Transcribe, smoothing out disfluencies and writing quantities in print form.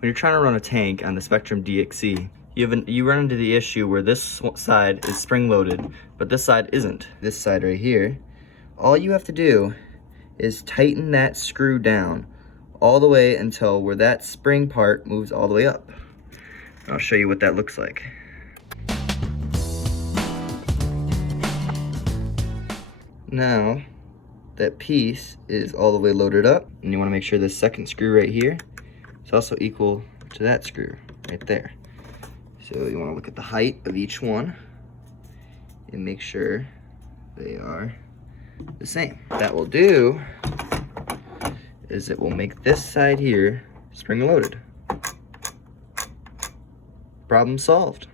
when you're trying to run a tank on the Spectrum DXC, you run into the issue where this side is spring-loaded, but this side isn't. This side right here, all you have to do is tighten that screw down all the way until where that spring part moves all the way up. I'll show you what that looks like. Now, that piece is all the way loaded up, and you want to make sure this second screw right here is also equal to that screw right there. So you want to look at the height of each one and make sure they are the same. That will do is it will make this side here spring loaded. Problem solved.